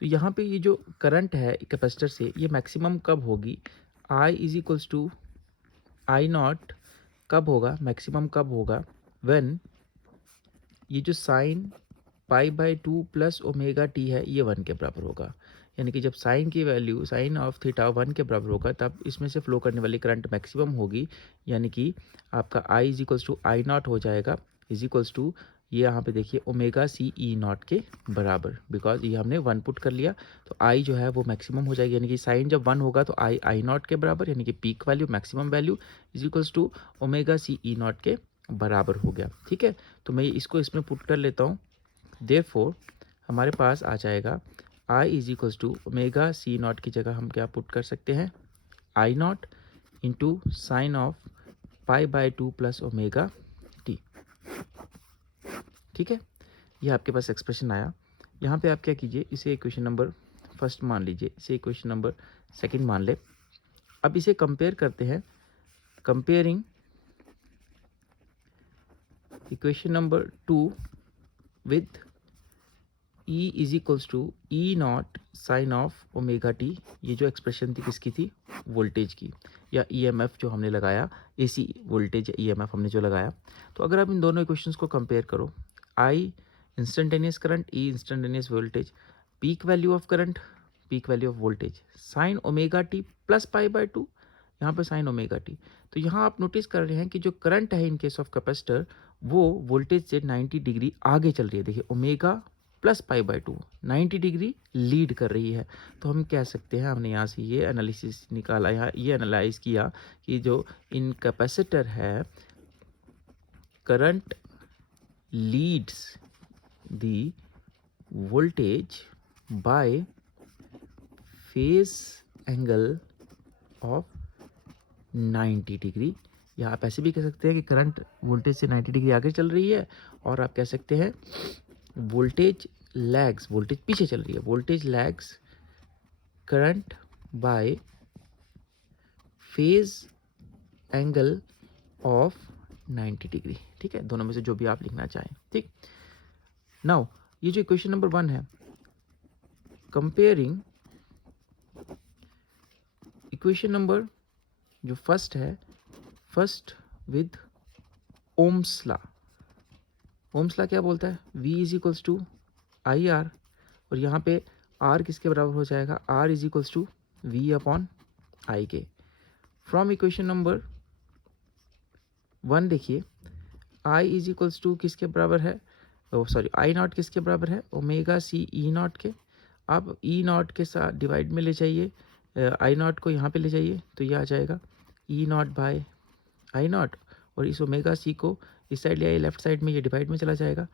तो यहाँ पे ये जो करंट है कैपेसिटर से ये मैक्सिमम कब होगी, I is equals to I not कब होगा, मैक्सिमम कब होगा, व्हेन ये जो sine pi by 2 plus omega t है ये 1 के बराबर होगा। यानी कि जब साइन की वैल्यू साइन ऑफ थीटा 1 के बराबर होगा तब इसमें से फ्लो करने वाली करंट मैक्सिमम होगी। यानी कि आपका I is equals to I naught हो जाएगा इज इक्वल्स टू ये यहाँ पे देखिए ओमेगा सी ई नॉट के बराबर, बिकॉज ये हमने 1 पुट कर लिया तो आई जो है वो मैक्सिमम हो जाएगी। यानी कि साइन जब 1 होगा तो आई आई नॉट के बराबर यानी कि peak value maximum value is equals to omega C E not के बराबर हो गया। ठीक है, तो मैं इसको इसमें पुट कर लेता हूँ। देयरफॉर हमारे पास आ जाएगा I is equals to omega C naught की जगह हम क्या पुट कर सकते हैं, I naught into sine of pi by 2 plus omega T. ठीक है, ये आपके पास एक्सप्रेशन आया। यहाँ पे आप क्या कीजिए, इसे इक्वेशन नंबर फर्स्ट मान लीजिए, इसे इक्वेशन नंबर सेकंड मान ले। अब इसे कंपेयर करते हैं, comparing equation number 2 with E is equals to E not sine of omega t. ये जो एक्सप्रेशन थी किसकी थी, वोल्टेज की या ईएमएफ जो हमने लगाया, एसी वोल्टेज या ईएमएफ हमने जो लगाया। तो अगर आप इन दोनों इक्वेशंस को कंपेयर करो, I instantaneous current, E instantaneous voltage, peak value of current, peak value of voltage, sine omega T plus pi by 2, यहाँ पे साइन ओमेगा टी। तो यहाँ आप नोटिस कर रहे हैं कि जो करंट है इन केस ऑफ कैपेसिटर वो वोल्टेज से 90 डिग्री आगे चल रही है। देखिए omega plus pi by 2 90 degree lead कर रही है। तो हम कह सकते हैं, हमने यहाँ से ये एनालिसिस निकाला, यहाँ ये एनालाइज किया कि जो इन कैपेसिटर है current leads the voltage bye phase angle of 90 degree, या आप ऐसे भी कह सकते हैं कि करंट वोल्टेज से 90 डिग्री आगे चल रही है, और आप कह सकते हैं वोल्टेज लैग्स, वोल्टेज पीछे चल रही है, voltage lags current by phase angle of 90 degree. ठीक है, दोनों में से जो भी आप लिखना चाहें। ठीक, नाउ ये जो इक्वेशन नंबर 1 है, कंपेयरिंग इक्वेशन नंबर जो फर्स्ट है, first with Ohm's law. Ohm's law क्या बोलता है, V is equals to I R, और यहाँ पे R किसके बराबर हो जाएगा, R is equals to V upon I के। फ्रॉम इक्वेशन नंबर 1 देखिए I इज इक्वल्स टू किसके बराबर है, सॉरी आई नॉट किसके बराबर है, ओमेगा सी ई नॉट के। आप ई नॉट के साथ डिवाइड में ले जाइए, आई नॉट को यहाँ पे ले जाइए तो ये आ जाएगा ई नॉट बाय आई नॉट, और इस ओमेगा सी को इस साइड ले आइए, लेफ्ट साइड में ये डिवाइड में चला जाएगा,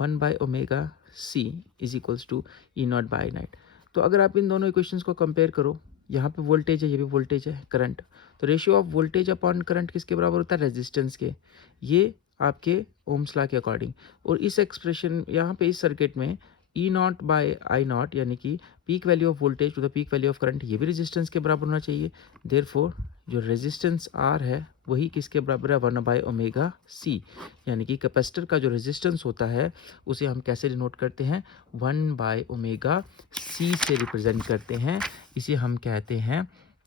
1 by omega C is equals to E not by night. तो अगर आप इन दोनों इक्वेशंस को कंपेयर करो, यहाँ पे वोल्टेज है, ये भी वोल्टेज है, करंट, तो ratio of voltage upon current किसके बराबर होता है, रेजिस्टेंस के। ये आपके ओम्स लॉ के अकॉर्डिंग, और इस एक्सप्रेशन यहाँ पे इस सर्किट में E not by I not यानी कि peak value of voltage to the peak value of current, ये भी रेजिस्टेंस के बराबर होना चाहिए। देयरफॉर जो रेजिस्टेंस आर है वही किसके बराबर है, 1 बाय ओमेगा सी। यानी कि कैपेसिटर का जो रेजिस्टेंस होता है उसे हम कैसे डिनोट करते हैं, 1 बाय ओमेगा सी से रिप्रेजेंट करते हैं। इसे हम कहते हैं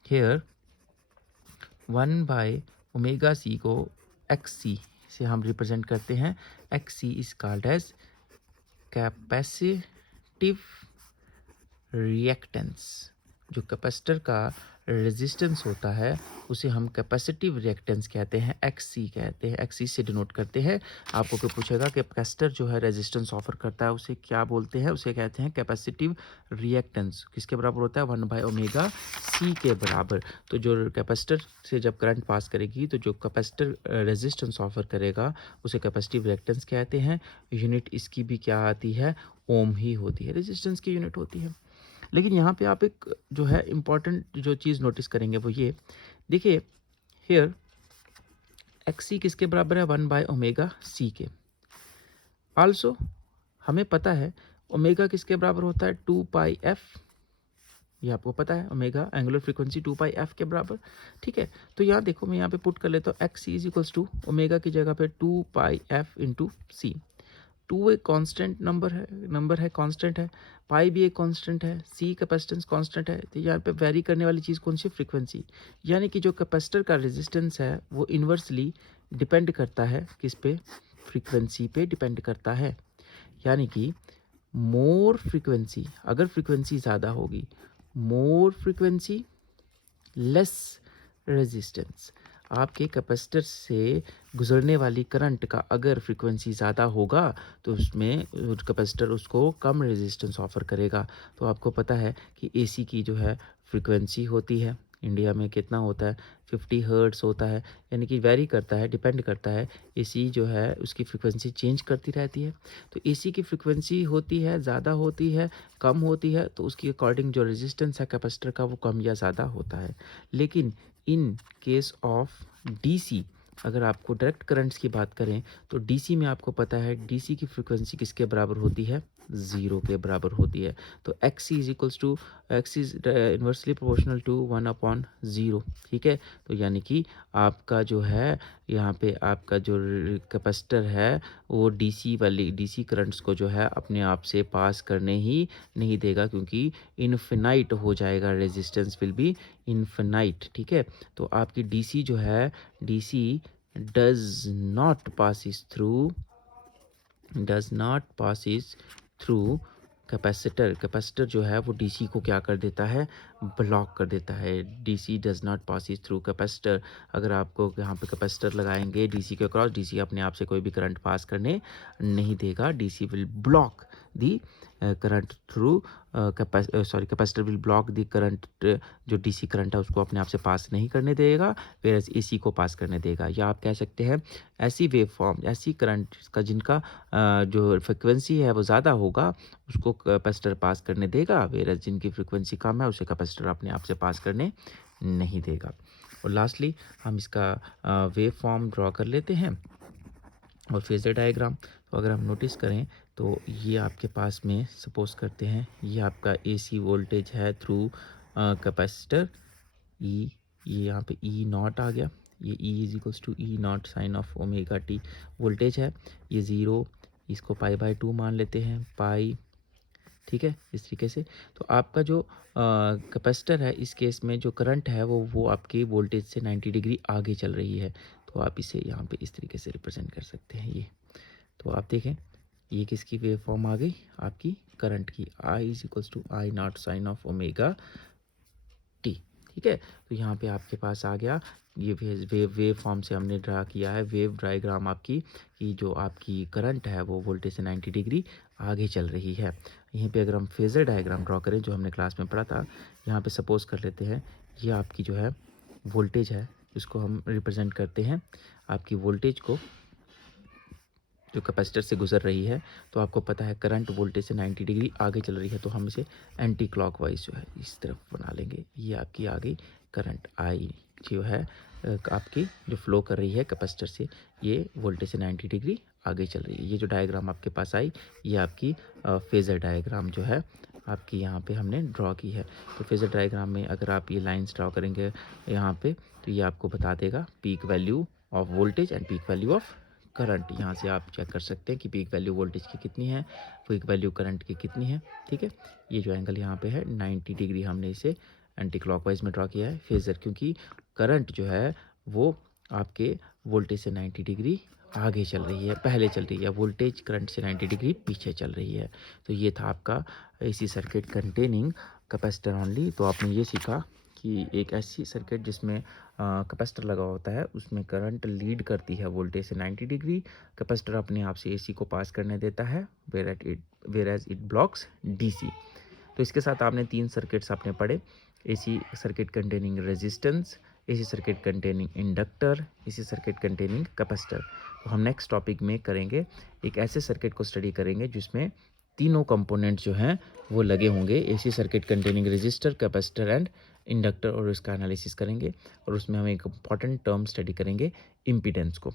हेयर 1 बाय ओमेगा सी को एक्स सी से हम रिप्रेजेंट करते हैं। X C is called as capacitive reactance. जो कैपेसिटर का रेजिस्टेंस होता है उसे हम कैपेसिटिव रिएक्टेंस कहते हैं, एक्ससी कहते हैं, एक्ससी से डिनोट करते हैं। आपको कोई पूछेगा कि कैपेसिटर जो है रेजिस्टेंस ऑफर करता है उसे क्या बोलते हैं, उसे कहते हैं कैपेसिटिव रिएक्टेंस। किसके बराबर होता है, 1 बाय ओमेगा सी के बराबर। तो जो कैपेसिटर से जब करंट पास करेगी तो जो कैपेसिटर रेजिस्टेंस ऑफर करेगा उसे कैपेसिटिव रिएक्टेंस कहते हैं। यूनिट इसकी भी क्या आती है, ओम ही होती है, रेजिस्टेंस की यूनिट होती है। लेकिन यहाँ पे आप एक जो है इम्पॉर्टेंट जो चीज़ नोटिस करेंगे वो ये देखिए, हेयर एक्स किसके बराबर है, 1 बाय ओमेगा सी के। आल्सो हमें पता है ओमेगा किसके बराबर होता है, 2 पाई एफ, ये आपको पता है, ओमेगा एंगुलर फ्रीक्वेंसी 2 पाई एफ के बराबर। ठीक है, तो यहाँ देखो मैं यहाँ पे पुट कर लेता हूँ X C is equals to omega की जगह पे 2 पाई एफ इंटू सी। 2 एक कांस्टेंट नंबर है कांस्टेंट है, पाई भी एक कांस्टेंट है, सी कैपेसिटेंस कांस्टेंट है। तो यहाँ पे वेरी करने वाली चीज़ कौन सी? फ्रीक्वेंसी। यानी कि जो कैपेसिटर का रेजिस्टेंस है वो इन्वर्सली डिपेंड करता है किस पे? फ्रीक्वेंसी पे डिपेंड करता है। यानी कि मोर फ्रीक्वेंसी, अगर फ्रीक्वेंसी ज़्यादा होगी, मोर फ्रीक्वेंसी लेस रेजिस्टेंस। आपके कैपेसिटर से गुजरने वाली करंट का अगर फ्रीक्वेंसी ज़्यादा होगा तो उसमें कैपेसिटर उसको कम रेजिस्टेंस ऑफर करेगा। तो आपको पता है कि एसी की जो है फ्रीक्वेंसी होती है इंडिया में कितना होता है? 50 हर्ट्स होता है। यानी कि वेरी करता है, डिपेंड करता है। एसी जो है उसकी फ्रीक्वेंसी चेंज करती रहती है। तो एसी की फ्रीक्वेंसी होती है, ज़्यादा होती है, कम होती है, तो उसकी अकॉर्डिंग जो रेजिस्टेंस है कैपेसिटर का वो कम या ज़्यादा होता है। लेकिन इन केस ऑफ डीसी, अगर आपको डायरेक्ट करंट्स की बात करें तो डीसी में आपको पता है डीसी की फ्रीक्वेंसी किसके बराबर होती है? 0 के बराबर होती है। तो X is equals to, X is inversely proportional to 1/0। ठीक है, तो यानी कि आपका जो है यहाँ पे आपका जो कैपेसिटर है वो डीसी करंट्स को जो है अपने आप से पास करने ही नहीं देगा, क्योंकि इनफिनाइट हो जाएगा, रेजिस्टेंस विल बी इनफिनाइट। ठीक है, तो आपकी डीसी जो है, DC does not passes through capacitor. Capacitor जो है वो डीसी को क्या कर देता है? ब्लॉक कर देता है। DC does not passes through capacitor. अगर आपको यहाँ पे कैपेसिटर लगाएंगे डीसी के अक्रॉस, डीसी अपने आप से कोई भी करंट पास करने नहीं देगा। DC will block the current through capacitor will block the current, जो डीसी करंट है उसको अपने आप से पास नहीं करने देगा, फिर एसी को पास करने देगा। या आप कह सकते हैं ऐसी वेव फॉर्म, ऐसी करंट का जिनका जो फ्रिक्वेंसी है वो ज़्यादा होगा उसको कैपेसिटर पास करने देगा, वेरस जिनकी फ्रिक्वेंसी कम है उसे कैपेसिटर अपने आप से पास करने नहीं देगा। और लास्टली हम इसका वेव फॉर्म ड्रॉ कर लेते हैं और फेजर डायग्राम। तो अगर हम नोटिस करें तो ये आपके पास में सपोज करते हैं ये आपका एसी वोल्टेज है थ्रू कैपेसिटर ई, ये यहाँ पे ई नॉट आ गया, ये E is equals to E not sine of omega t voltage है, ये 0, इसको पाई/2 मान लेते हैं, पाई। ठीक है, इस तरीके से। तो आपका जो कैपेसिटर है इस केस में जो करंट है वो आपकी वोल्टेज से 90 डिग्री आगे चल रही है। तो आप इसे यहाँ पे इस तरीके से रिप्रेजेंट कर सकते हैं ये। तो आप देखें ये किसकी वेव फॉर्म आ गई? आपकी करंट की, I is equals to I naught sine of omega T. ठीक है, तो यहाँ पे आपके पास आ गया ये वेव फॉर्म से हमने ड्रा किया है वेव डायग्राम आपकी, कि जो आपकी करंट है वो वोल्टेज से 90 डिग्री आगे चल रही है। यहीं पे अगर हम फेजर डायग्राम ड्रॉ करें जो हमने क्लास में पढ़ा था, यहाँ पे सपोज कर लेते हैं ये आपकी जो है वोल्टेज है, इसको हम रिप्रेजेंट करते हैं आपकी वोल्टेज को जो कैपेसिटर से गुजर रही है। तो आपको पता है करंट वोल्टेज से 90 डिग्री आगे चल रही है, तो हम इसे एंटी क्लॉकवाइज जो है इस तरफ बना लेंगे। ये आपकी आ गई करंट आई जो है आपकी जो फ्लो कर रही है कैपेसिटर से, ये वोल्टेज से 90 डिग्री आगे चल रही है। ये जो डायग्राम आपके पास आई ये आपकी फेजर डायग्राम जो है आपकी यहाँ पे हमने ड्रॉ की है। तो फेजर डायग्राम में अगर आप ये लाइंस ड्रॉ करेंगे यहाँ पे तो ये आपको बता देगा peak value of voltage and peak value of current. यहाँ से आप चेक कर सकते हैं कि पीक वैल्यू वोल्टेज की कितनी है, पीक वैल्यू करंट की कितनी है। ठीक है, ये जो एंगल यहाँ पे है 90 डिग्री हमने इसे एंटी क्लॉकवाइज में ड्रॉ किया है फेजर, क्योंकि करंट जो है वो आपके वोल्टेज से 90 डिग्री आगे चल रही है, पहले चल रही है, वोल्टेज करंट से 90 डिग्री पीछे चल रही है। तो ये था आपका AC circuit containing capacitor only. तो आपने ये सीखा कि एक ऐसी सर्किट जिसमें कैपेसिटर लगा होता है उसमें करंट लीड करती है वोल्टेज से 90 डिग्री, कैपेसिटर अपने आप से एसी को पास करने देता है, whereas it blocks DC. तो इसके साथ आपने 3 सर्किट्स आपने पढ़े, AC circuit containing resistance, AC circuit containing inductor, AC circuit containing capacitor. तो हम नेक्स्ट टॉपिक में करेंगे एक ऐसे सर्किट को स्टडी करेंगे जिसमें तीनों कंपोनेंट जो हैं वो लगे होंगे, AC circuit containing resistor, capacitor and inductor, और इसका एनालिसिस करेंगे और उसमें हम एक इम्पॉर्टेंट टर्म स्टडी करेंगे इम्पीडेंस को।